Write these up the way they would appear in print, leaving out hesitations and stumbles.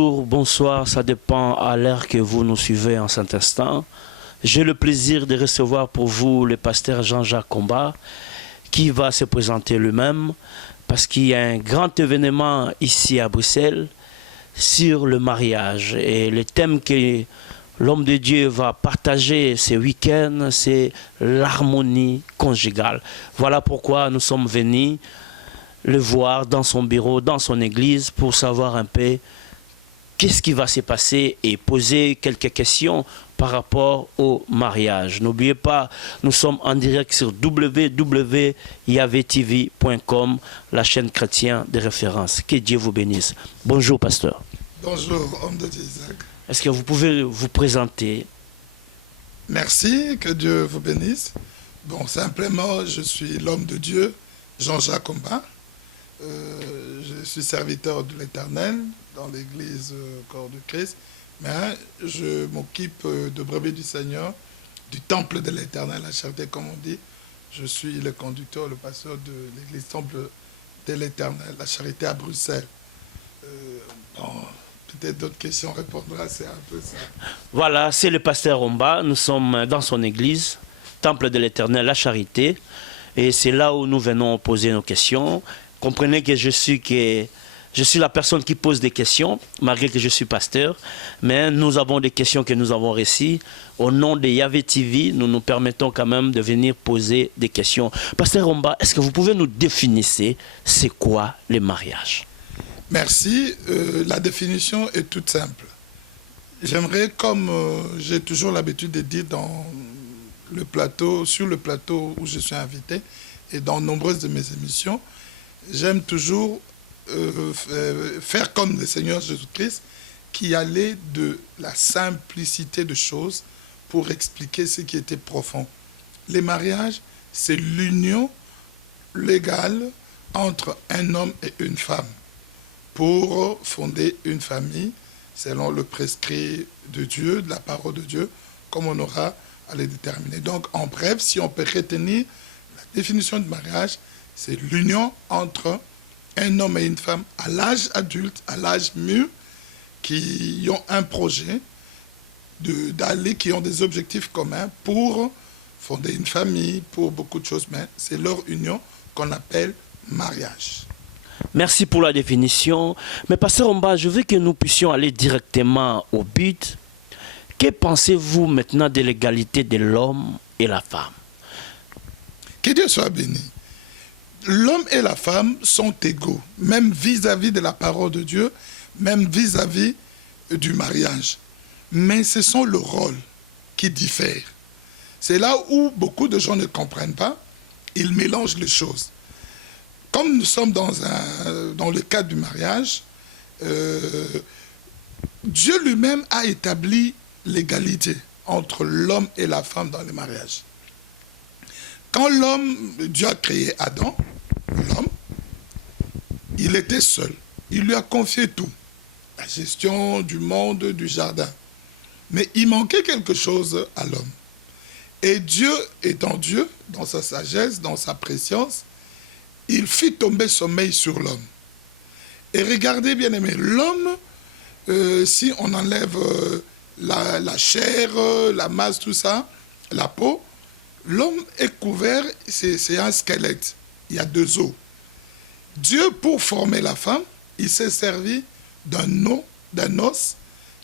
bonjour, bonsoir, ça dépend à l'heure que vous nous suivez en cet instant. J'ai le plaisir de recevoir pour vous le pasteur Jean-Jacques Comba qui va se présenter lui-même parce qu'il y a un grand événement ici à Bruxelles sur le mariage. Et le thème que l'homme de Dieu va partager ce week-end, c'est l'harmonie conjugale. Voilà pourquoi nous sommes venus le voir dans son bureau, dans son église, pour savoir un peu qu'est-ce qui va se passer et poser quelques questions par rapport au mariage. N'oubliez pas, nous sommes en direct sur www.yavetv.com, la chaîne chrétienne de référence. Que Dieu vous bénisse. Bonjour, pasteur. Bonjour, homme de Dieu Isaac. Est-ce que vous pouvez vous présenter? Merci, que Dieu vous bénisse. Bon, simplement, je suis l'homme de Dieu, Jean-Jacques Comba. Je suis serviteur de l'Éternel dans l'église Corps de Christ, mais je m'occupe de brebis du Seigneur, du temple de l'Éternel, la charité comme on dit. Je suis le conducteur, le pasteur de l'église temple de l'Éternel, la charité à Bruxelles. Bon, peut-être d'autres questions répondra, c'est un peu ça. Voilà, c'est le pasteur Omba, nous sommes dans son église, temple de l'Éternel, la charité, et c'est là où nous venons poser nos questions. Comprenez que je suis la personne qui pose des questions, malgré que je suis pasteur. Mais nous avons des questions que nous avons reçues. Au nom de Yahvé TV, nous nous permettons quand même de venir poser des questions. Pasteur Omba, est-ce que vous pouvez nous définir c'est quoi le mariage? Merci. La définition est toute simple. J'aimerais, comme j'ai toujours l'habitude de dire sur le plateau où je suis invité et dans nombreuses de mes émissions, j'aime toujours faire comme le Seigneur Jésus-Christ qui allait de la simplicité de choses pour expliquer ce qui était profond. Les mariages, c'est l'union légale entre un homme et une femme pour fonder une famille selon le prescrit de Dieu, de la parole de Dieu, comme on aura à les déterminer. Donc, en bref, si on peut retenir la définition du mariage, c'est l'union entre un homme et une femme à l'âge adulte, à l'âge mûr, qui ont un projet qui ont des objectifs communs pour fonder une famille, pour beaucoup de choses, mais c'est leur union qu'on appelle mariage. Merci pour la définition. Mais pasteur Omba, je veux que nous puissions aller directement au but. Que pensez-vous maintenant de l'égalité de l'homme et la femme? Que Dieu soit béni. L'homme et la femme sont égaux, même vis-à-vis de la parole de Dieu, même vis-à-vis du mariage. Mais ce sont le rôle qui diffère. C'est là où beaucoup de gens ne comprennent pas, ils mélangent les choses. Comme nous sommes dans le cadre du mariage, Dieu lui-même a établi l'égalité entre l'homme et la femme dans le mariage. Quand Dieu a créé Adam, l'homme, il était seul. Il lui a confié tout, la gestion du monde, du jardin. Mais il manquait quelque chose à l'homme. Et Dieu étant Dieu, dans sa sagesse, dans sa préscience, il fit tomber sommeil sur l'homme. Et regardez bien aimé, l'homme, si on enlève la chair, la masse, tout ça, la peau, l'homme est couvert, c'est un squelette. Il y a deux os. Dieu, pour former la femme, il s'est servi d'un os,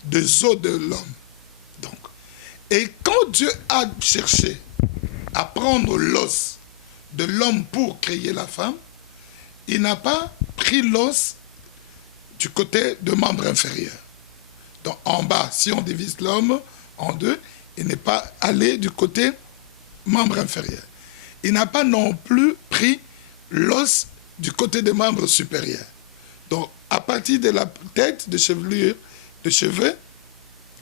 des os de l'homme. Donc, et quand Dieu a cherché à prendre l'os de l'homme pour créer la femme, il n'a pas pris l'os du côté de membre inférieur. Donc en bas, si on divise l'homme en deux, il n'est pas allé du côté membre inférieur. Il n'a pas non plus pris l'os du côté des membres supérieurs. Donc, à partir de la tête, de chevelure, de cheveux,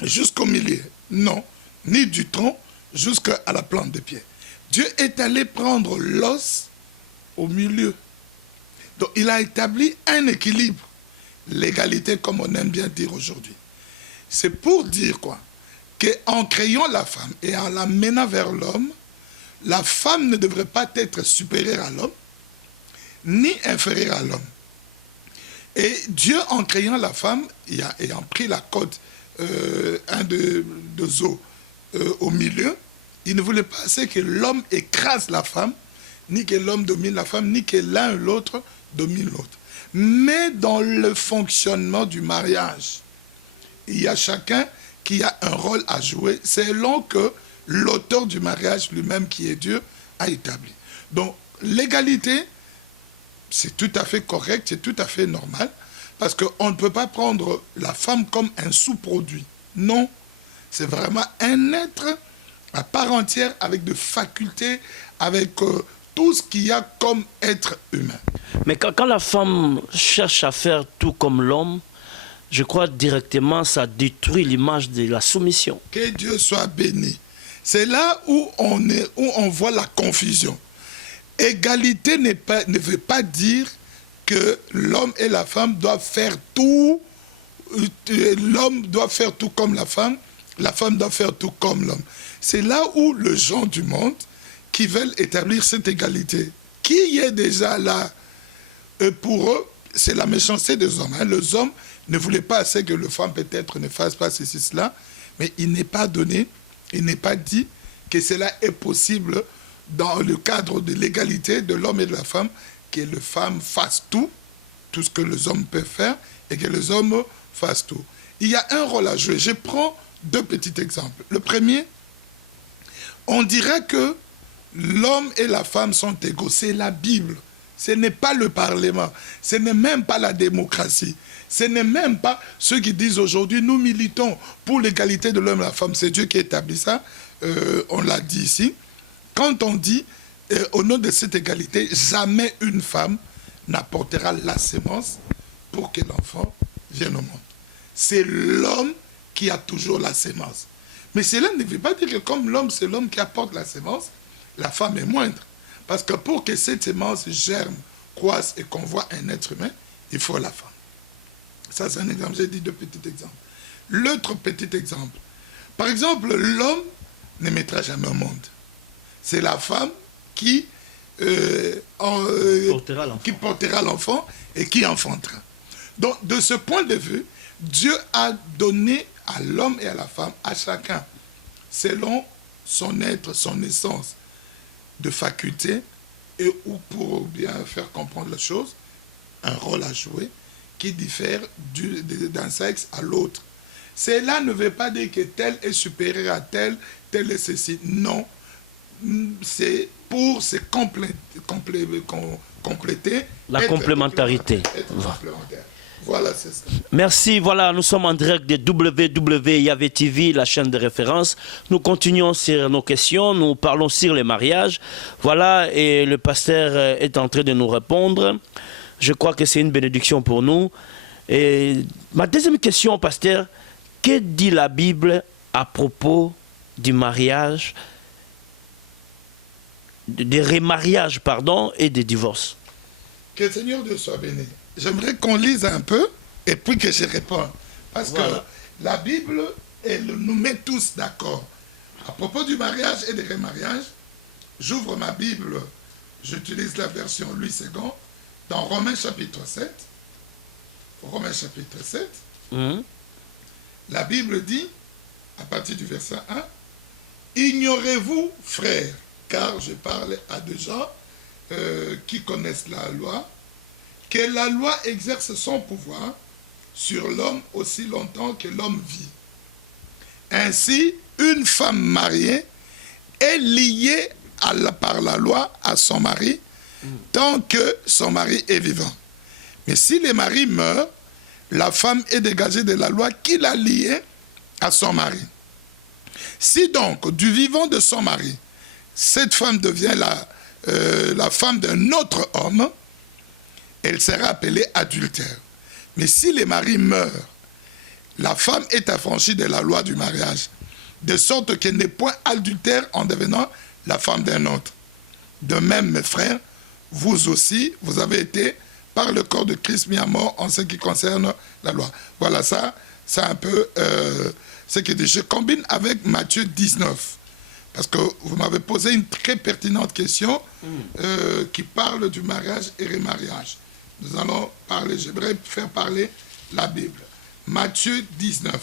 jusqu'au milieu. Non, ni du tronc jusqu'à la plante des pieds. Dieu est allé prendre l'os au milieu. Donc, il a établi un équilibre. L'égalité, comme on aime bien dire aujourd'hui. C'est pour dire quoi? Qu'en créant la femme et en la menant vers l'homme, la femme ne devrait pas être supérieure à l'homme, ni inférieure à l'homme. Et Dieu, en créant la femme, ayant pris la côte, un de os au milieu, il ne voulait pas assez que l'homme écrase la femme, ni que l'homme domine la femme, ni que l'un ou l'autre domine l'autre. Mais dans le fonctionnement du mariage, il y a chacun qui a un rôle à jouer selon que l'auteur du mariage lui-même, qui est Dieu, a établi. Donc, l'égalité, c'est tout à fait correct, c'est tout à fait normal, parce qu'on ne peut pas prendre la femme comme un sous-produit. Non, c'est vraiment un être à part entière avec de facultés, avec tout ce qu'il y a comme être humain. Mais quand la femme cherche à faire tout comme l'homme, je crois directement ça détruit l'image de la soumission. Que Dieu soit béni. C'est là où on voit la confusion. Égalité ne veut pas dire que l'homme et la femme doivent faire tout. L'homme doit faire tout comme la femme doit faire tout comme l'homme. C'est là où les gens du monde qui veulent établir cette égalité, qui est déjà là, pour eux, c'est la méchanceté des hommes. Hein. Les hommes ne voulaient pas assez que les femmes peut-être ne fassent pas ceci, cela, mais il n'est pas donné, il n'est pas dit que cela est possible dans le cadre de l'égalité de l'homme et de la femme, que les femmes fassent tout ce que les hommes peuvent faire, et que les hommes fassent tout. Il y a un rôle à jouer. Je prends deux petits exemples. Le premier, on dirait que l'homme et la femme sont égaux. C'est la Bible. Ce n'est pas le Parlement. Ce n'est même pas la démocratie. Ce n'est même pas ceux qui disent aujourd'hui, nous militons pour l'égalité de l'homme et de la femme. C'est Dieu qui établit ça. On l'a dit ici. Quand on dit, au nom de cette égalité, jamais une femme n'apportera la sémence pour que l'enfant vienne au monde. C'est l'homme qui a toujours la sémence. Mais cela ne veut pas dire que comme l'homme, c'est l'homme qui apporte la sémence, la femme est moindre. Parce que pour que cette sémence germe, croisse et qu'on voit un être humain, il faut la femme. Ça, c'est un exemple. J'ai dit deux petits exemples. L'autre petit exemple. Par exemple, l'homme ne mettra jamais au monde. C'est la femme qui portera l'enfant et qui enfantera. Donc, de ce point de vue, Dieu a donné à l'homme et à la femme, à chacun, selon son être, son essence, de faculté, et ou pour bien faire comprendre la chose, un rôle à jouer qui diffère d'un sexe à l'autre. Cela ne veut pas dire que tel est supérieur à tel est ceci. Non, c'est pour se compléter. La complémentarité. Être complémentaire. Voilà, c'est ça. Merci, voilà, nous sommes en direct de WW TV, la chaîne de référence. Nous continuons sur nos questions, nous parlons sur les mariages. Voilà, et le pasteur est en train de nous répondre. Je crois que c'est une bénédiction pour nous. Et ma deuxième question, pasteur, que dit la Bible à propos du mariage, des remariages, pardon, et des divorces? Que le Seigneur Dieu soit béni. J'aimerais qu'on lise un peu et puis que je réponde. Parce que la Bible, elle nous met tous d'accord. À propos du mariage et des remariages, j'ouvre ma Bible, j'utilise la version Louis II, dans Romains chapitre 7. Romains chapitre 7. La Bible dit, à partir du verset 1, « Ignorez-vous, frères, car je parle à des gens qui connaissent la loi, que la loi exerce son pouvoir sur l'homme aussi longtemps que l'homme vit. Ainsi, une femme mariée est liée par la loi à son mari tant que son mari est vivant. Mais si le mari meurt, la femme est dégagée de la loi qui l'a liée à son mari. Si donc, du vivant de son mari, cette femme devient la femme d'un autre homme, elle sera appelée adultère. Mais si le mari meurt, la femme est affranchie de la loi du mariage, de sorte qu'elle n'est point adultère en devenant la femme d'un autre. De même, mes frères, vous aussi, vous avez été, par le corps de Christ, mis à mort en ce qui concerne la loi. Voilà ça, c'est un peu ce que je combine avec Matthieu 19. Parce que vous m'avez posé une très pertinente question qui parle du mariage et remariage. Nous allons parler, j'aimerais faire parler la Bible. Matthieu 19.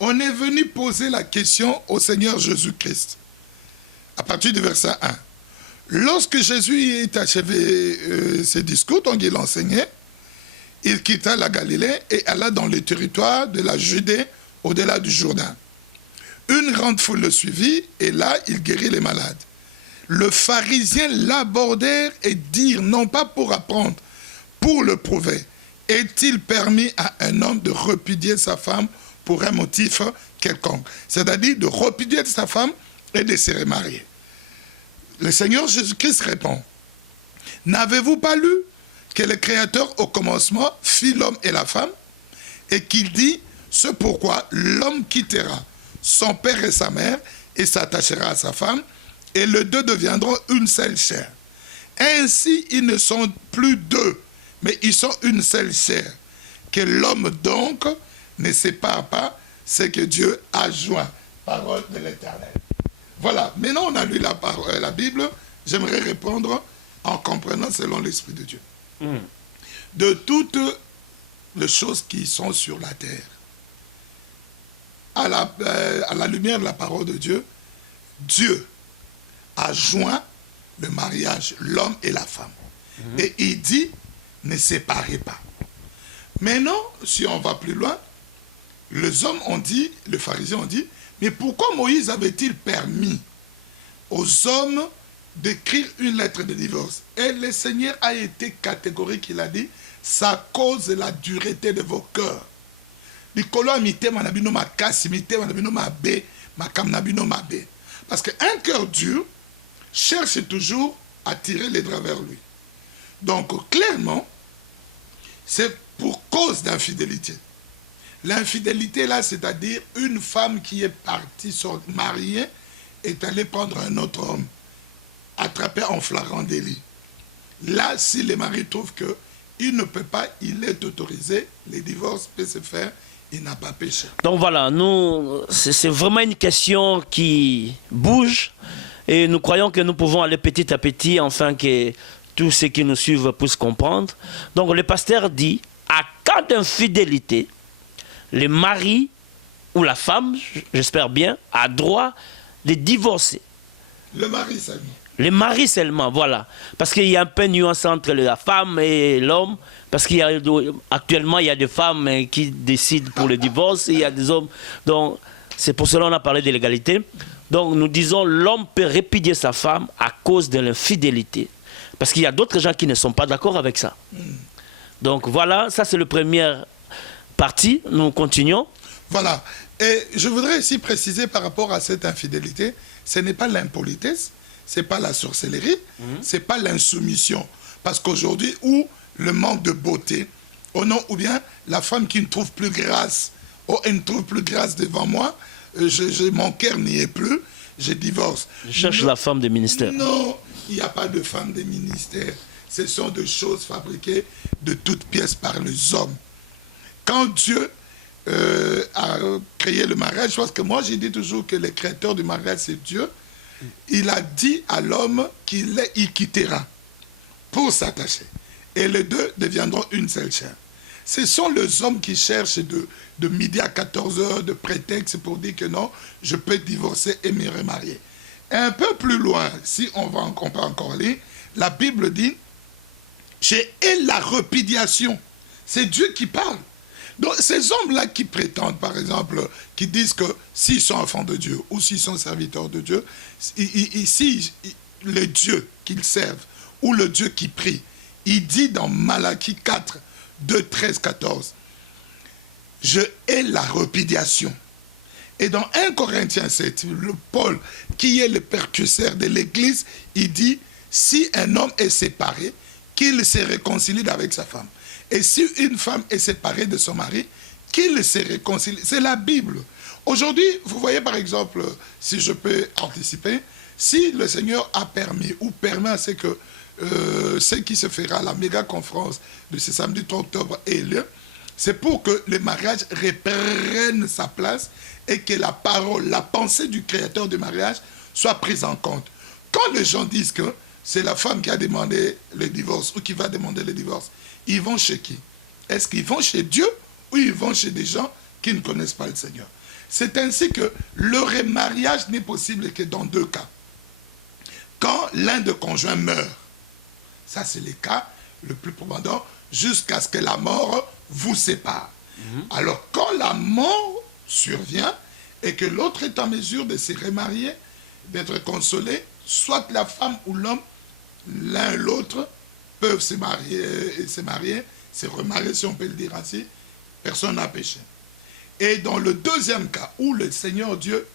On est venu poser la question au Seigneur Jésus-Christ. À partir du verset 1. Lorsque Jésus est achevé ses discours, donc il enseignait, il quitta la Galilée et alla dans le territoire de la Judée, au-delà du Jourdain. Une grande foule le suivit, et là, il guérit les malades. Le pharisien l'abordèrent et dirent, non pas pour apprendre, pour le prouver, est-il permis à un homme de repudier sa femme pour un motif quelconque? C'est-à-dire de repudier sa femme et de se remarier. Le Seigneur Jésus-Christ répond, n'avez-vous pas lu que le Créateur au commencement fit l'homme et la femme, et qu'il dit, c'est pourquoi l'homme quittera son père et sa mère et s'attachera à sa femme, et les deux deviendront une seule chair. Ainsi, ils ne sont plus deux, mais ils sont une seule chair. Que l'homme donc ne sépare pas ce que Dieu a joint. Parole de l'Éternel. Voilà, maintenant on a lu la Bible, j'aimerais répondre en comprenant selon l'Esprit de Dieu. De toutes les choses qui sont sur la terre, à la lumière de la parole de Dieu, Dieu a joint le mariage, l'homme et la femme. Et il dit, ne séparez pas. Maintenant, si on va plus loin, les hommes ont dit, les pharisiens ont dit, mais pourquoi Moïse avait-il permis aux hommes d'écrire une lettre de divorce? Et le Seigneur a été catégorique, il a dit, ça cause la dureté de vos cœurs. Parce qu'un cœur dur cherche toujours à tirer les draps vers lui. Donc, clairement, c'est pour cause d'infidélité. L'infidélité, là, c'est-à-dire une femme qui est partie mariée est allée prendre un autre homme, attrapé en flagrant délit. Là, si le mari trouve qu'il ne peut pas, il est autorisé, le divorce peut se faire, il n'a pas péché. Donc voilà, nous, c'est vraiment une question qui bouge et nous croyons que nous pouvons aller petit à petit afin que tous ceux qui nous suivent puissent comprendre. Donc le pasteur dit, à cas d'infidélité, le mari ou la femme, j'espère bien, a droit de divorcer. Le mari seulement. Le mari seulement, voilà. Parce qu'il y a un peu de nuance entre la femme et l'homme. Parce qu'actuellement, il y a des femmes qui décident pour le divorce et il y a des hommes. Donc, c'est pour cela qu'on a parlé de l'égalité. Donc, nous disons l'homme peut répudier sa femme à cause de l'infidélité. Parce qu'il y a d'autres gens qui ne sont pas d'accord avec ça. Donc, voilà, ça c'est la première partie. Nous continuons. Voilà. Et je voudrais aussi préciser par rapport à cette infidélité, ce n'est pas l'impolitesse, ce n'est pas la sorcellerie, ce n'est pas l'insoumission. Parce qu'aujourd'hui, où le manque de beauté, ou bien la femme qui ne trouve plus grâce, elle ne trouve plus grâce devant moi, mon cœur n'y est plus, je divorce. Je cherche la femme de ministère. Non, il n'y a pas de femme de ministère. Ce sont des choses fabriquées de toutes pièces par les hommes. Quand Dieu a créé le mariage, parce que moi j'ai dit toujours que le créateur du mariage c'est Dieu, il a dit à l'homme qu'il quittera pour s'attacher. Et les deux deviendront une seule chair. Ce sont les hommes qui cherchent de midi à 14h de prétexte pour dire que non, je peux divorcer et me remarier. Et un peu plus loin, si on peut encore lire, la Bible dit, j'ai la répudiation. C'est Dieu qui parle. Donc ces hommes-là qui prétendent, par exemple, qui disent que s'ils sont enfants de Dieu ou s'ils sont serviteurs de Dieu, si le Dieu qu'ils servent ou le Dieu qui prie, il dit dans Malachie 4, 2, 13, 14, je hais la répudiation. Et dans 1 Corinthiens 7, le Paul, qui est le percusseur de l'Église, il dit, si un homme est séparé, qu'il se réconcilie avec sa femme. Et si une femme est séparée de son mari, qu'il se réconcilie. C'est la Bible. Aujourd'hui, vous voyez par exemple, si je peux anticiper, si le Seigneur a permis ou permet à ce que ce qui se fera, la méga conférence de ce samedi 3 octobre ait lieu, c'est pour que le mariage reprenne sa place et que la parole, la pensée du créateur du mariage soit prise en compte. Quand les gens disent que c'est la femme qui a demandé le divorce ou qui va demander le divorce, ils vont chez qui? Est-ce qu'ils vont chez Dieu ou ils vont chez des gens qui ne connaissent pas le Seigneur? C'est ainsi que le remariage n'est possible que dans 2 cas. Quand l'un des conjoints meurt, ça c'est le cas le plus probant, jusqu'à ce que la mort vous sépare. Alors quand la mort survient et que l'autre est en mesure de se remarier, d'être consolé, soit la femme ou l'homme, l'un et l'autre peuvent se marier, se remarier si on peut le dire ainsi, personne n'a péché. Et dans le deuxième cas, où le Seigneur Dieu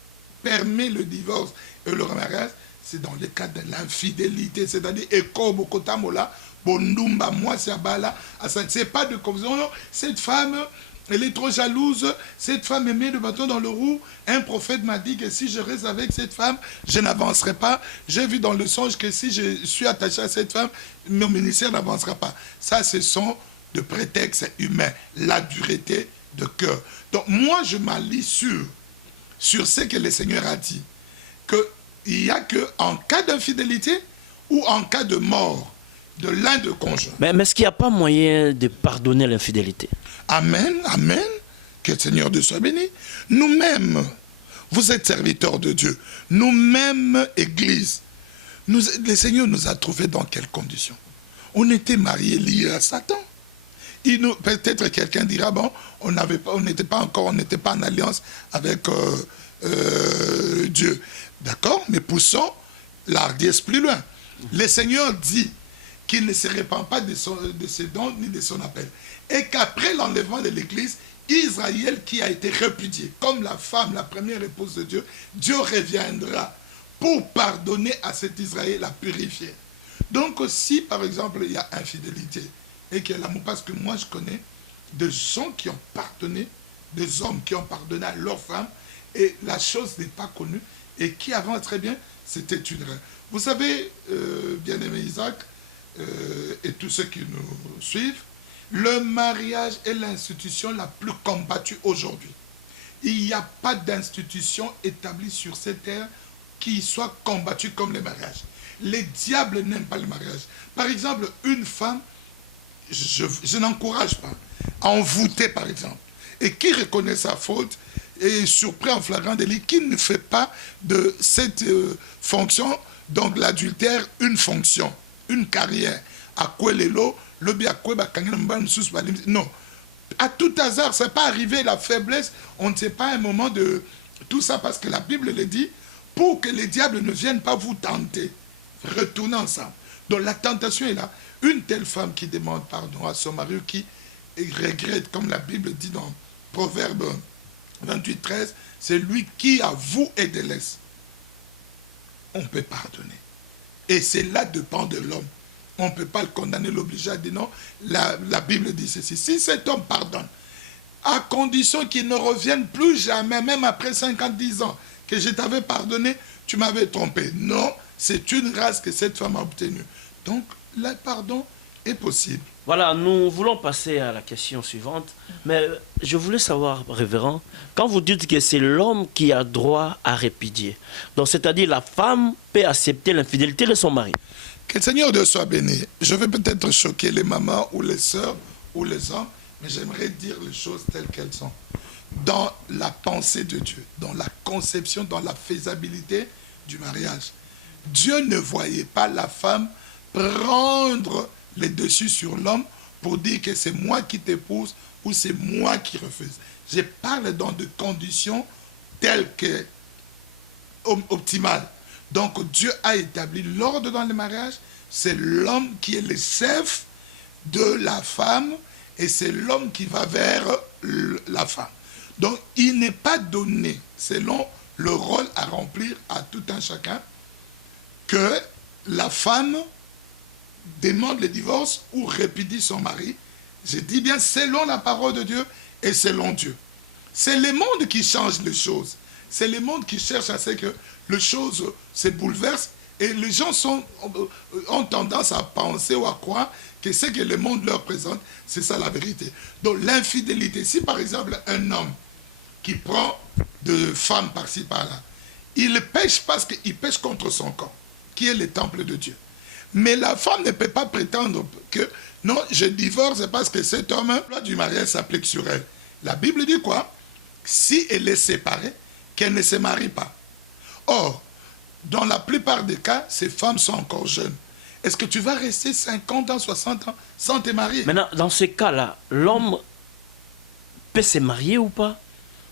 permet le divorce et le remariage, c'est dans le cas de l'infidélité, c'est-à-dire c'est pas de confusion, non, cette femme, elle est trop jalouse, cette femme met le bâton dans le roue, un prophète m'a dit que si je reste avec cette femme, je n'avancerai pas, j'ai vu dans le songe que si je suis attaché à cette femme, mon ministère n'avancera pas. Ça, ce sont de prétextes humains, la dureté de cœur. Donc moi, je m'allie sur ce que le Seigneur a dit, qu'il n'y a qu'en cas d'infidélité ou en cas de mort de l'un des conjoints. Mais est-ce qu'il n'y a pas moyen de pardonner l'infidélité? Amen, amen. Que le Seigneur Dieu soit béni. Nous-mêmes, vous êtes serviteurs de Dieu. Nous-mêmes, Église, le Seigneur nous a trouvés dans quelles conditions? On était mariés liés à Satan. Peut-être quelqu'un dira, bon, on n'était pas en alliance avec Dieu. D'accord? Mais poussons l'hardiesse plus loin. Le Seigneur dit qu'il ne se répand pas de ses dons ni de son appel. Et qu'après l'enlèvement de l'Église, Israël qui a été répudié, comme la femme, la première épouse de Dieu, Dieu reviendra pour pardonner à cet Israël, la purifier. Donc si par exemple il y a infidélité, et qu'il y a l'amour, parce que moi je connais des gens qui ont pardonné, des hommes qui ont pardonné à leur femme, et la chose n'est pas connue, et qui avant très bien, c'était une reine. Vous savez, bien-aimé Isaac, et tous ceux qui nous suivent, le mariage est l'institution la plus combattue aujourd'hui. Il n'y a pas d'institution établie sur cette terre qui soit combattue comme le mariage. Les diables n'aiment pas le mariage. Par exemple, une femme, je n'encourage pas à envoûter par exemple, et qui reconnaît sa faute, et surpris en flagrant délit, qui ne fait pas de cette fonction, donc l'adultère, une fonction, une carrière. Non. À tout hasard, ça n'est pas arrivé, la faiblesse, on ne sait pas un moment de tout ça, parce que la Bible le dit, pour que les diables ne viennent pas vous tenter. Retournez ensemble. Donc la tentation est là. Une telle femme qui demande pardon à son mari, qui regrette, comme la Bible dit dans Proverbe 28, 13, c'est lui qui avoue et délaisse. On peut pardonner. Et c'est là dépend de l'homme. On ne peut pas le condamner, l'obliger à dire non. La Bible dit ceci. Si cet homme pardonne, à condition qu'il ne revienne plus jamais, même après 50 ans, que je t'avais pardonné, tu m'avais trompé. Non, c'est une grâce que cette femme a obtenue. Donc, le pardon est possible. Voilà, nous voulons passer à la question suivante. Mais je voulais savoir, révérend, quand vous dites que c'est l'homme qui a droit à répudier, donc c'est-à-dire la femme peut accepter l'infidélité de son mari. Que le Seigneur Dieu soit béni. Je vais peut-être choquer les mamans ou les sœurs ou les hommes, mais j'aimerais dire les choses telles qu'elles sont. Dans la pensée de Dieu, dans la conception, dans la faisabilité du mariage, Dieu ne voyait pas la femme prendre les dessus sur l'homme pour dire que c'est moi qui t'épouse ou c'est moi qui refuse. Je parle dans des conditions telles que optimales. Donc Dieu a établi l'ordre dans le mariage, c'est l'homme qui est le chef de la femme et c'est l'homme qui va vers la femme. Donc il n'est pas donné, selon le rôle à remplir à tout un chacun, que la femme demande le divorce ou répudie son mari. Je dis bien selon la parole de Dieu et selon Dieu. C'est le monde qui change les choses. C'est le monde qui cherche à ce que les choses se bouleversent et les gens ont tendance à penser ou à croire que ce que le monde leur présente, c'est ça la vérité. Donc l'infidélité, si par exemple un homme qui prend de femmes par-ci par-là, il pêche parce qu'il pêche contre son corps, qui est le temple de Dieu. Mais la femme ne peut pas prétendre que non, je divorce parce que cet homme, la loi du mariage s'applique sur elle. La Bible dit quoi? Si elle est séparée, qu'elle ne se marie pas. Or, dans la plupart des cas, ces femmes sont encore jeunes. Est-ce que tu vas rester 50 ans, 60 ans sans te marier? Maintenant, dans ces cas-là, l'homme peut se marier ou pas?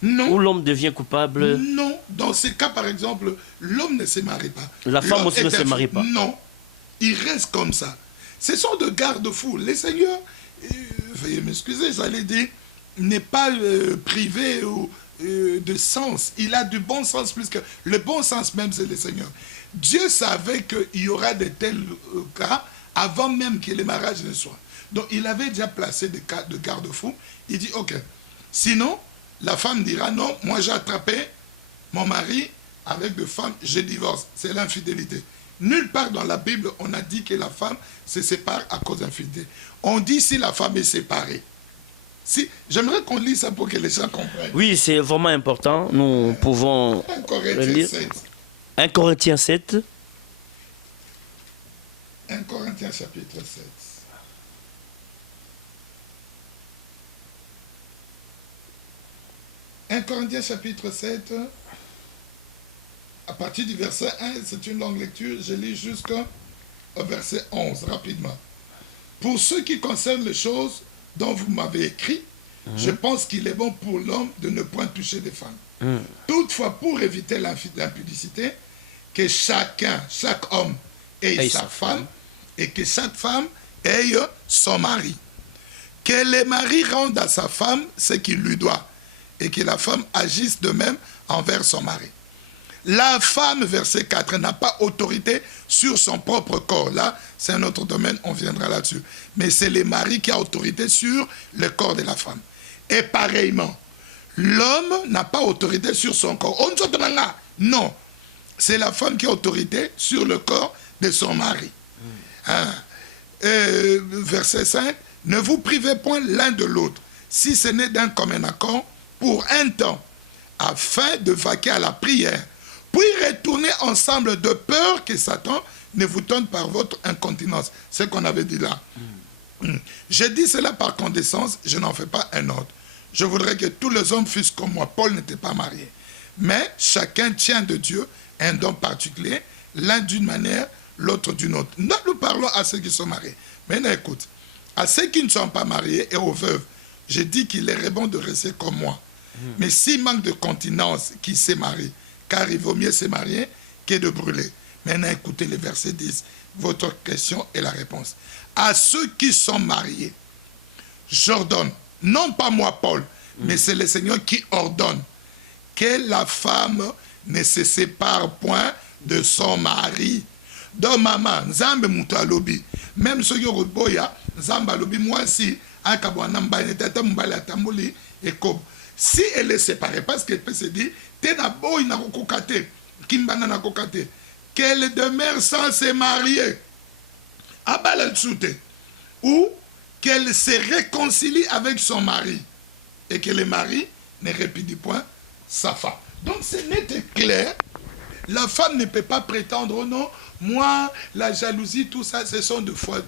Non. Ou l'homme devient coupable? Non. Dans ces cas, par exemple, l'homme ne se marie pas. La femme aussi ne se marie pas? Non. Il reste comme ça. Ce sont de garde-fous. Les seigneurs, veuillez m'excuser, j'allais dire, n'est pas privé de sens. Il a du bon sens, puisque le bon sens même, c'est le Seigneur. Dieu savait qu'il y aura de tels cas avant même que les mariages ne soient. Donc, il avait déjà placé des cas de garde-fous. Il dit, ok. Sinon, la femme dira, non, moi j'ai attrapé mon mari avec deux femmes, je divorce. C'est l'infidélité. Nulle part dans la Bible, on a dit que la femme se sépare à cause d'infidélité. On dit si la femme est séparée. Si, j'aimerais qu'on lise ça pour que les gens comprennent. Oui, c'est vraiment important. Nous pouvons 1 Corinthiens lire. 7. 1 Corinthiens 7. 1 Corinthiens chapitre 7. « 1 Corinthiens chapitre 7, à partir du verset 1, c'est une longue lecture, je lis jusqu'au verset 11, rapidement. « Pour ce qui concerne les choses dont vous m'avez écrit, je pense qu'il est bon pour l'homme de ne point toucher des femmes. Toutefois, pour éviter l'impudicité, que chaque homme ait sa femme, et que chaque femme ait son mari. Que le mari rende à sa femme ce qu'il lui doit, et que la femme agisse de même envers son mari. La femme, verset 4, n'a pas autorité sur son propre corps. Là, c'est un autre domaine, on viendra là-dessus. Mais c'est le mari qui a autorité sur le corps de la femme. Et pareillement, l'homme n'a pas autorité sur son corps. Non, c'est la femme qui a autorité sur le corps de son mari. Verset 5, ne vous privez point l'un de l'autre, si ce n'est d'un commun accord, pour un temps, afin de vaquer à la prière, puis retourner ensemble de peur que Satan ne vous tente par votre incontinence. C'est ce qu'on avait dit là. Je dis cela par condescendance, je n'en fais pas un ordre. Je voudrais que tous les hommes fussent comme moi. Paul n'était pas marié. Mais chacun tient de Dieu un don particulier, l'un d'une manière, l'autre d'une autre. Nous parlons à ceux qui sont mariés. Maintenant, écoute, à ceux qui ne sont pas mariés et aux veuves, je dis qu'il est bon de rester comme moi. Mais s'il manque de continence, qui se marie, car il vaut mieux se marier que de brûler. Maintenant, écoutez le verset 10. Votre question est la réponse. À ceux qui sont mariés, j'ordonne, non pas moi, Paul, mais c'est le Seigneur qui ordonne que la femme ne se sépare point de son mari. Donc, maman, Nzambe muto alobi, même ceux qui ont boya, Nzambe alobi, moi aussi, si elle est séparée, parce qu'elle peut se dire, qu'elle demeure sans se marier, ou qu'elle se réconcilie avec son mari, et que le mari ne répudie point sa femme. Donc c'est net et clair, la femme ne peut pas prétendre, oh non, moi, la jalousie, tout ça, ce sont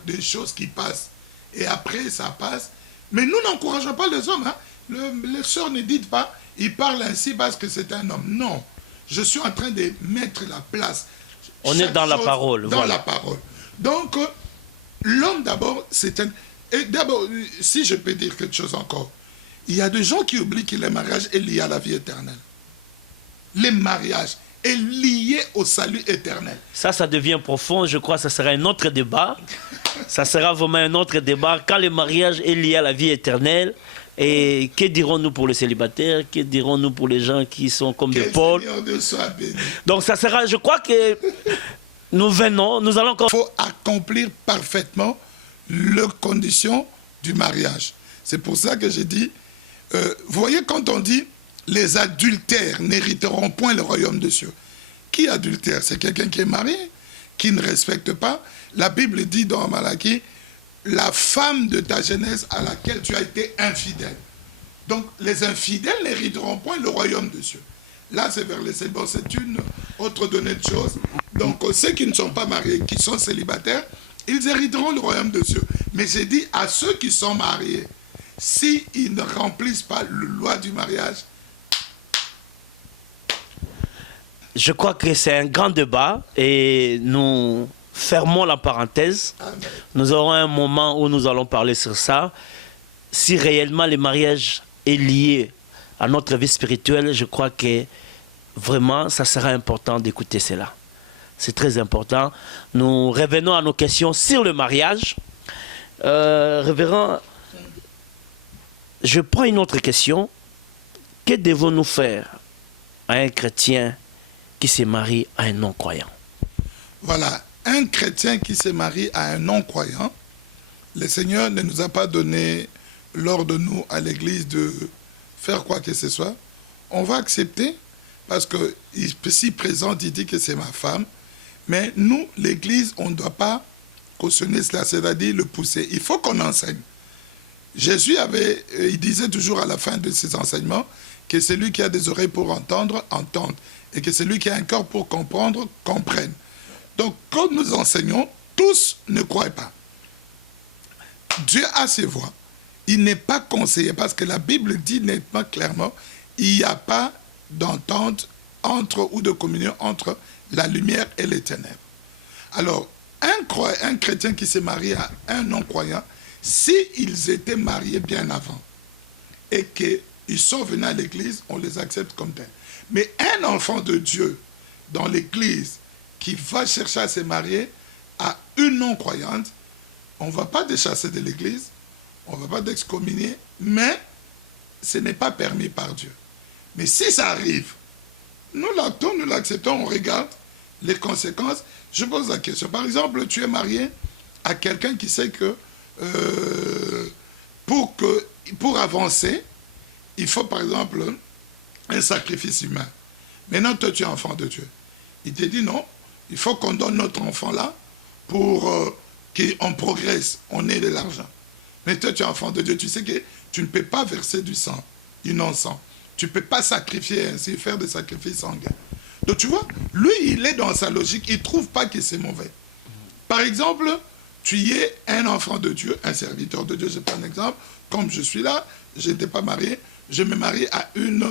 des choses qui passent. Et après, ça passe. Mais nous n'encourageons pas les hommes. Hein. Les sœurs ne disent pas, ils parlent ainsi parce que c'est un homme. Non. Je suis en train de mettre la place. On est dans la parole. Dans la parole. Donc, l'homme d'abord, c'est un... Et d'abord, si je peux dire quelque chose encore, il y a des gens qui oublient que le mariage est lié à la vie éternelle. Le mariage est lié au salut éternel. Ça devient profond. Je crois que ça sera un autre débat. Ça sera vraiment un autre débat. Quand le mariage est lié à la vie éternelle, et que dirons-nous pour les célibataires? Que dirons-nous pour les gens qui sont comme de Paul? Donc ça sera, je crois que nous allons encore... Il faut accomplir parfaitement les conditions du mariage. C'est pour ça que j'ai dit, vous voyez quand on dit les adultères n'hériteront point le royaume de Dieu. Qui adultère? C'est quelqu'un qui est marié, qui ne respecte pas. La Bible dit dans Malachie, la femme de ta jeunesse à laquelle tu as été infidèle. Donc les infidèles n'hériteront point le royaume de Dieu. Là c'est vers les célibataires, c'est une autre donnée de choses. Donc ceux qui ne sont pas mariés, qui sont célibataires, ils hériteront le royaume de Dieu. Mais j'ai dit à ceux qui sont mariés, s'ils ne remplissent pas la loi du mariage. Je crois que c'est un grand débat et nous fermons la parenthèse. Amen. Nous aurons un moment où nous allons parler sur ça. Si réellement le mariage est lié à notre vie spirituelle, je crois que vraiment, ça sera important d'écouter cela. C'est très important. Nous revenons à nos questions sur le mariage. Révérend, je prends une autre question. Que devons-nous faire à un chrétien qui se marie à un non-croyant? Voilà, un chrétien qui se marie à un non-croyant, le Seigneur ne nous a pas donné l'ordre, nous, à l'église, de faire quoi que ce soit. On va accepter, parce que s'il présente, il dit que c'est ma femme. Mais nous, l'église, on ne doit pas cautionner cela, c'est-à-dire le pousser. Il faut qu'on enseigne. Jésus il disait toujours à la fin de ses enseignements que celui qui a des oreilles pour entendre, entende. Et que celui qui a un cœur pour comprendre, comprenne. Donc, quand nous enseignons, tous ne croient pas. Dieu a ses voies. Il n'est pas conseillé, parce que la Bible dit nettement, clairement, il n'y a pas d'entente ou de communion entre la lumière et les ténèbres. Alors, un chrétien qui s'est marié à un non-croyant, s'ils étaient mariés bien avant et qu'ils sont venus à l'église, on les accepte comme tels. Mais un enfant de Dieu dans l'église qui va chercher à se marier à une non-croyante, on ne va pas déchasser de l'église, on ne va pas d'excommunier, mais ce n'est pas permis par Dieu. Mais si ça arrive, nous l'actons, nous l'acceptons, on regarde les conséquences. Je pose la question. Par exemple, tu es marié à quelqu'un qui sait que pour avancer, il faut par exemple un sacrifice humain. Maintenant, toi, tu es enfant de Dieu. Il te dit non, il faut qu'on donne notre enfant là pour qu'on progresse, on ait de l'argent. Mais toi, tu es enfant de Dieu, tu sais que tu ne peux pas verser du sang innocent. Tu ne peux pas sacrifier ainsi, faire des sacrifices sanguins. Donc tu vois, lui, il est dans sa logique, il ne trouve pas que c'est mauvais. Par exemple, tu es un enfant de Dieu, un serviteur de Dieu, je prends un exemple, comme je suis là, je n'étais pas marié, je me marie à une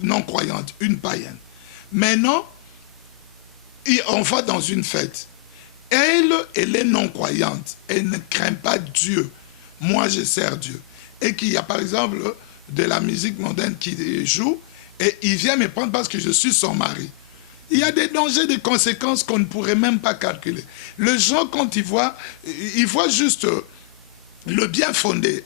non-croyante, une païenne. Maintenant, on va dans une fête. Elle est non-croyante, elle ne craint pas Dieu. Moi, je sers Dieu. Et qu'il y a par exemple de la musique mondaine qui joue, et il vient me prendre parce que je suis son mari. Il y a des dangers, des conséquences qu'on ne pourrait même pas calculer. Les gens, quand ils voient juste le bien fondé.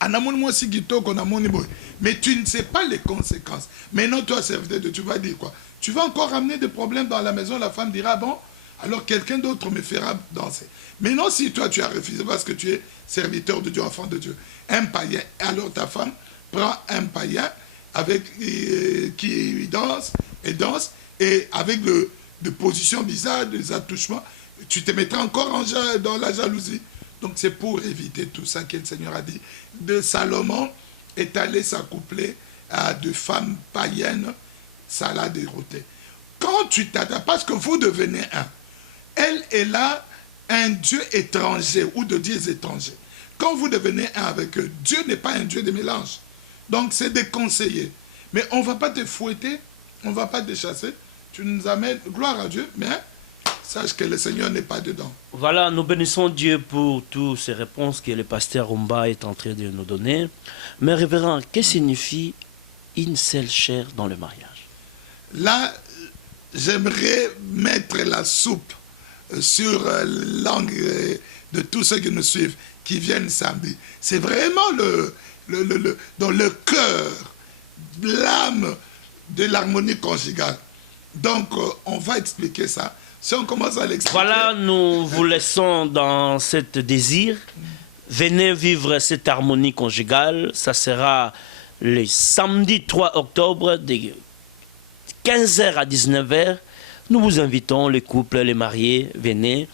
Mais tu ne sais pas les conséquences. Maintenant, toi, serviteur de Dieu, tu vas dire quoi? Tu vas encore amener des problèmes dans la maison, la femme dira, bon, alors quelqu'un d'autre me fera danser. Maintenant, si toi, tu as refusé parce que tu es serviteur de Dieu, enfant de Dieu, un païen, alors ta femme prend un païen qui danse, et avec des positions bizarres, des attouchements, tu te mettras encore dans la jalousie. Donc c'est pour éviter tout ça que le Seigneur a dit. De Salomon est allé s'accoupler à deux femmes païennes, ça l'a dérouté. Quand tu t'attends, parce que vous devenez un, elle est là, un Dieu étranger ou de dieux étrangers. Quand vous devenez un avec eux, Dieu n'est pas un Dieu de mélange. Donc c'est déconseillé. Mais on ne va pas te fouetter, on ne va pas te chasser. Tu nous amènes, gloire à Dieu, mais sache que le Seigneur n'est pas dedans. Voilà, nous bénissons Dieu pour toutes ces réponses que le pasteur Rumba est en train de nous donner. Mais révérend, que signifie une seule chair dans le mariage? Là, j'aimerais mettre la soupe sur la langue de tous ceux qui nous suivent, qui viennent samedi. C'est vraiment dans le cœur, l'âme de l'harmonie conjugale. Donc, on va expliquer ça. Si on commence à l'expliquer... Voilà, nous vous laissons dans ce désir. Venez vivre cette harmonie conjugale. Ça sera le samedi 3 octobre de 15h à 19h. Nous vous invitons, les couples, les mariés, venez.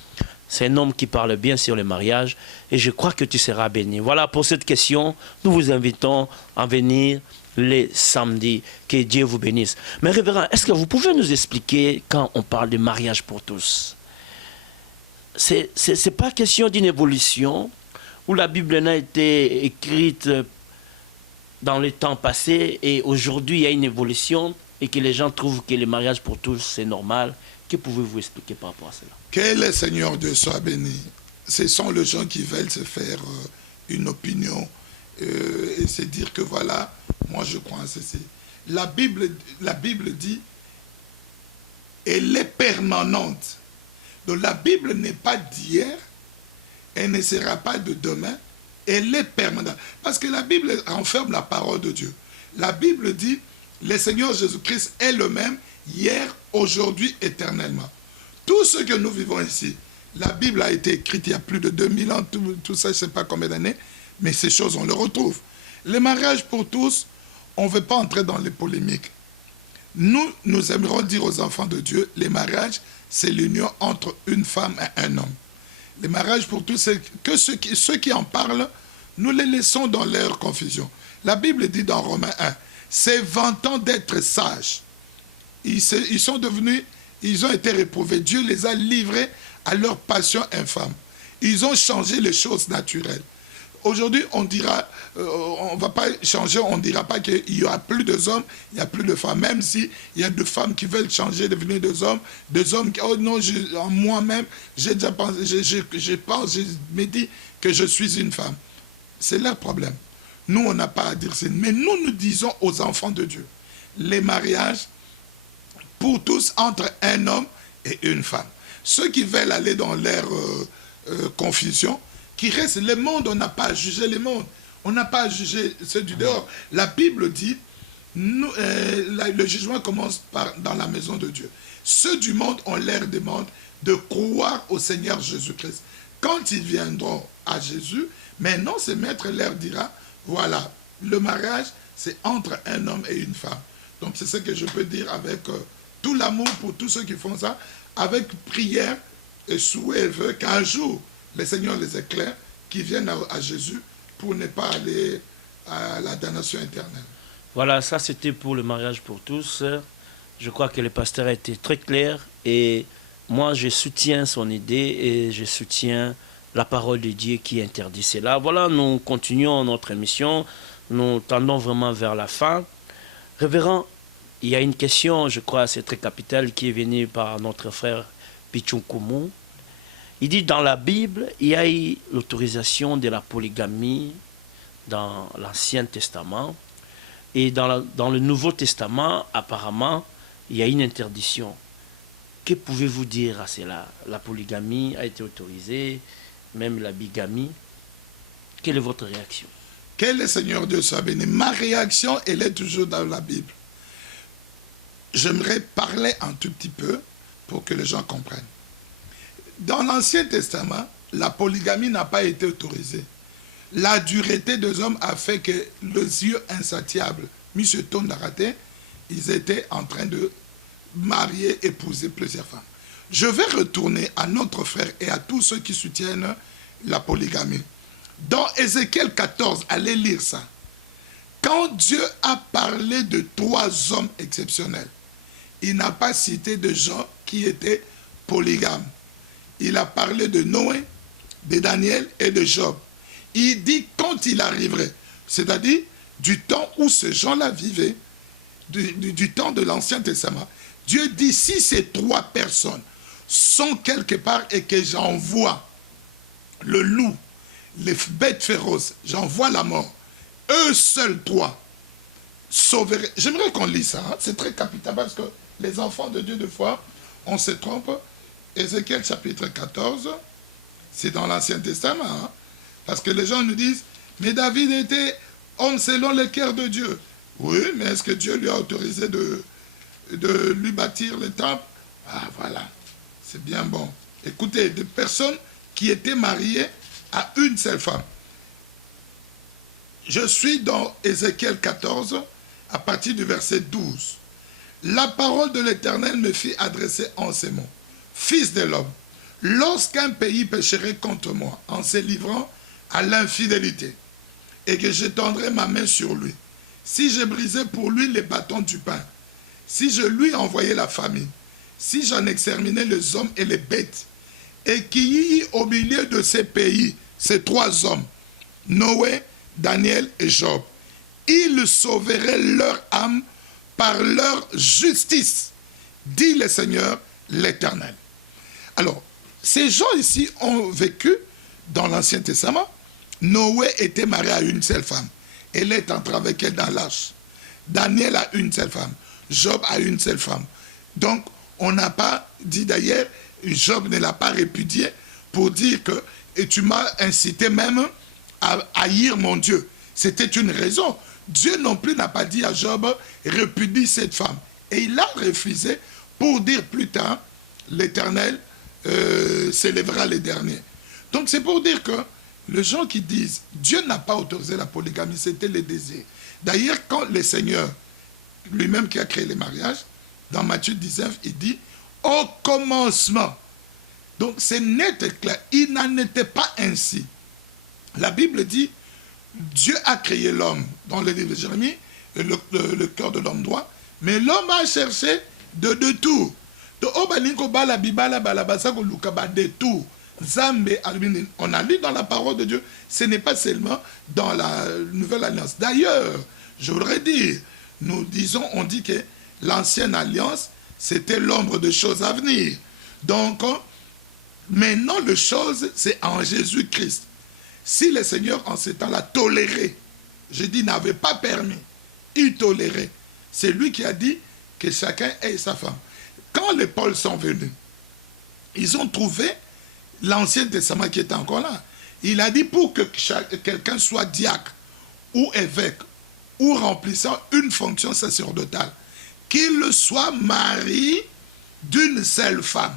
C'est un homme qui parle bien sur le mariage et je crois que tu seras béni. Voilà pour cette question. Nous vous invitons à venir les samedis. Que Dieu vous bénisse. Mais révérend, est-ce que vous pouvez nous expliquer quand on parle de mariage pour tous? c'est pas question d'une évolution où la Bible n'a été écrite dans le temps passé et aujourd'hui il y a une évolution et que les gens trouvent que le mariage pour tous c'est normal. Que pouvez-vous expliquer par rapport à cela? Que le Seigneur Dieu soit béni. Ce sont les gens qui veulent se faire une opinion et se dire que voilà, moi je crois en ceci. La Bible dit, elle est permanente. Donc la Bible n'est pas d'hier, elle ne sera pas de demain, elle est permanente. Parce que la Bible renferme la parole de Dieu. La Bible dit, le Seigneur Jésus-Christ est le même hier, aujourd'hui, éternellement. Tout ce que nous vivons ici, la Bible a été écrite il y a plus de 2000 ans, tout ça, je ne sais pas combien d'années, mais ces choses, on les retrouve. Le mariage pour tous, on ne veut pas entrer dans les polémiques. Nous aimerions dire aux enfants de Dieu, les mariages, c'est l'union entre une femme et un homme. Les mariages pour tous, c'est que ceux qui en parlent, nous les laissons dans leur confusion. La Bible dit dans Romains 1, c'est vantant d'être sages. Ils ont été réprouvés. Dieu les a livrés à leur passion infâme. Ils ont changé les choses naturelles. Aujourd'hui, on dira, on ne va pas changer, on ne dira pas qu'il n'y aura plus de hommes, il n'y a plus de femmes. Même s'il y a des femmes qui veulent changer, devenir des hommes qui, oh non, moi-même, j'ai déjà pensé, je me dis que je suis une femme. C'est leur problème. Nous, on n'a pas à dire ça. Mais nous disons aux enfants de Dieu, les mariages pour tous entre un homme et une femme. Ceux qui veulent aller dans leur confusion, qui restent, le monde, on n'a pas à juger le monde. On n'a pas à juger ceux du dehors. La Bible dit, le jugement commence dans la maison de Dieu. Ceux du monde, on leur demande de croire au Seigneur Jésus-Christ. Quand ils viendront à Jésus, maintenant ce maître leur dira, voilà, le mariage, c'est entre un homme et une femme. Donc c'est ce que je peux dire avec tout l'amour pour tous ceux qui font ça, avec prière et souhait et vœu qu'un jour, le Seigneur les éclaire, qui viennent à Jésus pour ne pas aller à la damnation éternelle. Voilà, ça c'était pour le mariage pour tous. Je crois que le pasteur a été très clair et moi je soutiens son idée et je soutiens la parole de Dieu qui interdit cela. Voilà, nous continuons notre émission, nous tendons vraiment vers la fin. Révérend, il y a une question, je crois, c'est très capitale, qui est venue par notre frère Pichunkumu. Il dit dans la Bible, il y a eu l'autorisation de la polygamie dans l'Ancien Testament. Et dans le Nouveau Testament, apparemment, il y a une interdiction. Que pouvez-vous dire à cela? La polygamie a été autorisée, même la bigamie. Quelle est votre réaction? Que le Seigneur Dieu soit béni. Ma réaction, elle est toujours dans la Bible. J'aimerais parler un tout petit peu pour que les gens comprennent. Dans l'Ancien Testament, la polygamie n'a pas été autorisée. La dureté des hommes a fait que les yeux insatiables, M. Tondarate, ils étaient en train de marier, épouser plusieurs femmes. Je vais retourner à notre frère et à tous ceux qui soutiennent la polygamie. Dans Ézéchiel 14, allez lire ça. Quand Dieu a parlé de 3 hommes exceptionnels, il n'a pas cité de gens qui étaient polygames. Il a parlé de Noé, de Daniel et de Job. Il dit quand il arriverait, c'est-à-dire du temps où ces gens-là vivaient, du temps de l'Ancien Testament. Dieu dit si ces 3 personnes sont quelque part et que j'envoie le loup, les bêtes féroces, j'envoie la mort, eux seuls 3 sauveraient. J'aimerais qu'on lise ça, hein? C'est très capital parce que les enfants de Dieu, des fois, on se trompe. Ézéchiel chapitre 14, c'est dans l'Ancien Testament, hein? Parce que les gens nous disent, mais David était homme selon le cœur de Dieu. Oui, mais est-ce que Dieu lui a autorisé de lui bâtir le temple? Ah, voilà, c'est bien bon. Écoutez, des personnes qui étaient mariées à une seule femme. Je suis dans Ézéchiel 14, à partir du verset 12. La parole de l'Éternel me fit adresser en ces mots. Fils de l'homme, lorsqu'un pays pécherait contre moi en se livrant à l'infidélité et que j'étendrai ma main sur lui, si je brisais pour lui les bâtons du pain, si je lui envoyais la famine, si j'en exterminais les hommes et les bêtes, et qui y au milieu de ces pays, ces 3 hommes, Noé, Daniel et Job, ils sauveraient leur âme par leur justice, dit le Seigneur l'Éternel. Alors, ces gens ici ont vécu dans l'Ancien Testament. Noé était marié à une seule femme. Elle est entrée avec elle dans l'arche. Daniel a une seule femme. Job a une seule femme. Donc, on n'a pas dit d'ailleurs, Job ne l'a pas répudié pour dire que et tu m'as incité même à haïr mon Dieu. C'était une raison. Dieu non plus n'a pas dit à Job, répudie cette femme. Et il a refusé pour dire plus tard, l'Éternel s'élèvera les derniers. Donc c'est pour dire que les gens qui disent, Dieu n'a pas autorisé la polygamie, c'était le désir. D'ailleurs, quand le Seigneur, lui-même qui a créé les mariages, dans Matthieu 19, il dit, au commencement. Donc c'est net et clair, il n'en était pas ainsi. La Bible dit, Dieu a créé l'homme, dans le livre de Jérémie, le cœur de l'homme droit, mais l'homme a cherché de tout. On a lu dans la parole de Dieu, ce n'est pas seulement dans la Nouvelle Alliance. D'ailleurs, je voudrais dire, on dit que l'ancienne alliance, c'était l'ombre de choses à venir. Donc, maintenant, les choses, c'est en Jésus-Christ. Si le Seigneur, en ce temps-là, tolérait, je dis n'avait pas permis, il tolérait. C'est lui qui a dit que chacun ait sa femme. Quand les Pauls sont venus, ils ont trouvé l'Ancien Testament qui était encore là. Il a dit pour que quelqu'un soit diacre ou évêque ou remplissant une fonction sacerdotale, qu'il soit marié d'une seule femme.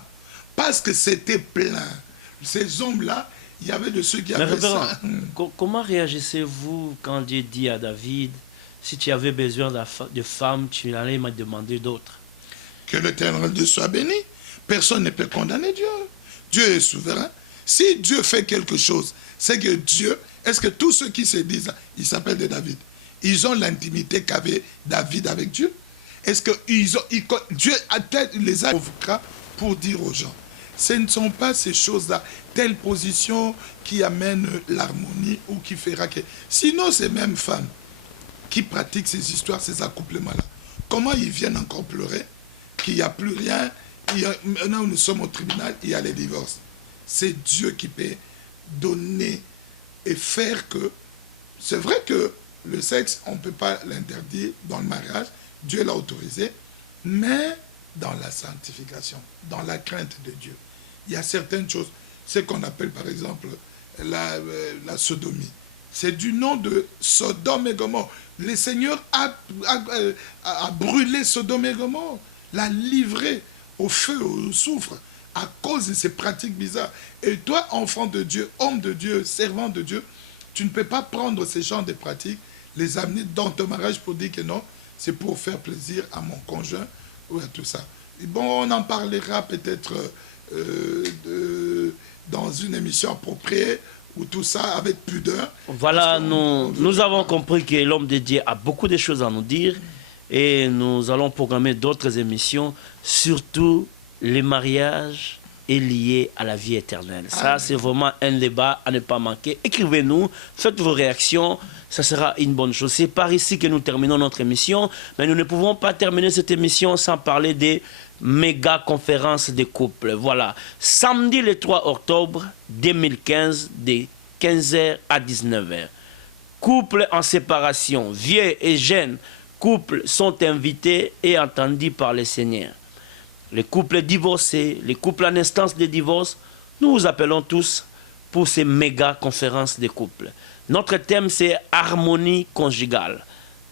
Parce que c'était plein. Ces hommes-là, il y avait de ceux qui avaient ça. Comment réagissez-vous quand Dieu dit à David, si tu avais besoin de femmes, tu allais me demander d'autres? Que l'Éternel Dieu soit béni. Personne ne peut condamner Dieu. Dieu est souverain. Si Dieu fait quelque chose, c'est que Dieu, est-ce que tous ceux qui se disent, ils s'appellent de David, ils ont l'intimité qu'avait David avec Dieu? Est-ce que Dieu les a convoqués pour dire aux gens, ce ne sont pas ces choses-là, telle position qui amène l'harmonie ou qui fera que... Sinon, ces mêmes femmes qui pratiquent ces histoires, ces accouplements-là, comment ils viennent encore pleurer qu'il n'y a plus rien, maintenant nous sommes au tribunal, il y a les divorces. C'est Dieu qui peut donner et faire que... C'est vrai que le sexe, on ne peut pas l'interdire dans le mariage, Dieu l'a autorisé, mais dans la sanctification, dans la crainte de Dieu. Il y a certaines choses, ce qu'on appelle par exemple la sodomie. C'est du nom de Sodome et Gomorrhe. Le Seigneur a brûlé Sodome et Gomorrhe, l'a livré au feu, au soufre, à cause de ces pratiques bizarres. Et toi, enfant de Dieu, homme de Dieu, servant de Dieu, tu ne peux pas prendre ces genres de pratiques, les amener dans ton mariage pour dire que non, c'est pour faire plaisir à mon conjoint ou à tout ça. Et bon, on en parlera peut-être dans une émission appropriée ou tout ça avec pudeur. Voilà, nous avons compris que l'homme de Dieu a beaucoup de choses à nous dire et nous allons programmer d'autres émissions, surtout les mariages est lié à la vie éternelle. Ça, c'est vraiment un débat à ne pas manquer. Écrivez-nous, faites vos réactions, ça sera une bonne chose. C'est par ici que nous terminons notre émission, mais nous ne pouvons pas terminer cette émission sans parler des méga conférences des couples. Voilà, samedi le 3 octobre 2015, de 15h à 19h. Couples en séparation, vieux et jeunes, couples sont invités et entendus par le Seigneur. Les couples divorcés, les couples en instance de divorce, nous vous appelons tous pour ces méga conférences de couples. Notre thème, c'est harmonie conjugale.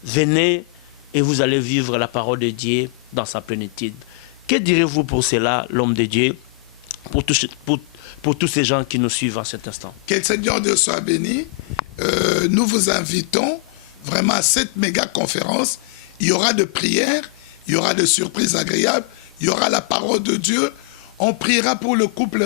Venez et vous allez vivre la parole de Dieu dans sa plénitude. Que direz-vous pour cela, l'homme de Dieu, pour tous ces gens qui nous suivent en cet instant? Que le Seigneur Dieu soit béni. Nous vous invitons vraiment à cette méga conférence. Il y aura de prières, il y aura de surprises agréables. Il y aura la parole de Dieu. On priera pour le couple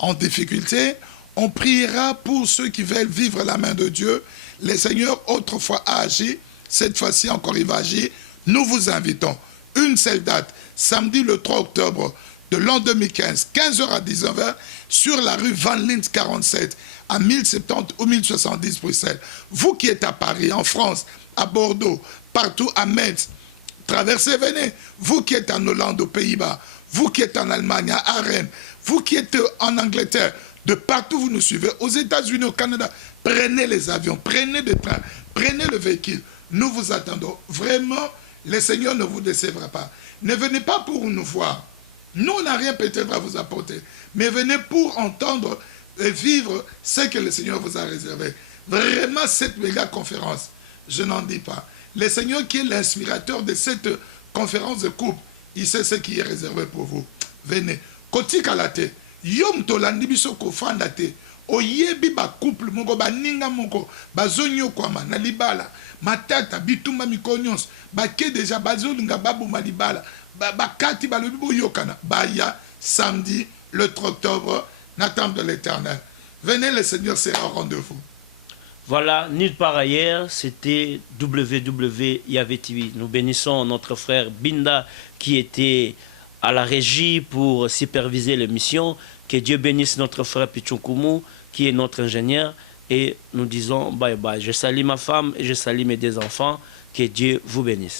en difficulté. On priera pour ceux qui veulent vivre la main de Dieu. Le Seigneur, autrefois, a agi. Cette fois-ci, encore, il va agir. Nous vous invitons. Une seule date, samedi le 3 octobre de l'an 2015, 15h à 19h, sur la rue Van Lint 47, à 1070 ou 1070 Bruxelles. Vous qui êtes à Paris, en France, à Bordeaux, partout à Metz, traversez, venez. Vous qui êtes en Hollande, aux Pays-Bas, vous qui êtes en Allemagne, à Rennes, vous qui êtes en Angleterre, de partout vous nous suivez, aux États-Unis, au Canada, prenez les avions, prenez des trains, prenez le véhicule. Nous vous attendons. Vraiment, le Seigneur ne vous décevra pas. Ne venez pas pour nous voir. Nous, on n'a rien peut-être à vous apporter. Mais venez pour entendre et vivre ce que le Seigneur vous a réservé. Vraiment, cette méga conférence, je n'en dis pas. Le Seigneur qui est l'inspirateur de cette conférence de couple, il sait ce qui est réservé pour vous. Venez. Koti kalate, yom tolandi biso kofandate, oyebi ba couple moko, ba ninga moko, ba zonyo kwama, na libala, matata, bitumba mikonyons, ba ke deja, ba zolinga babu malibala, ba kati ba lobibo yokana, ba ya, samedi, le 3 octobre, na temple de l'Éternel. Venez, le Seigneur sera au rendez-vous. Voilà, nulle part ailleurs, c'était WW Yahvé TV. Nous bénissons notre frère Binda qui était à la régie pour superviser l'émission. Que Dieu bénisse notre frère Pichunkumu qui est notre ingénieur. Et nous disons bye bye. Je salue ma femme et je salue mes deux enfants. Que Dieu vous bénisse.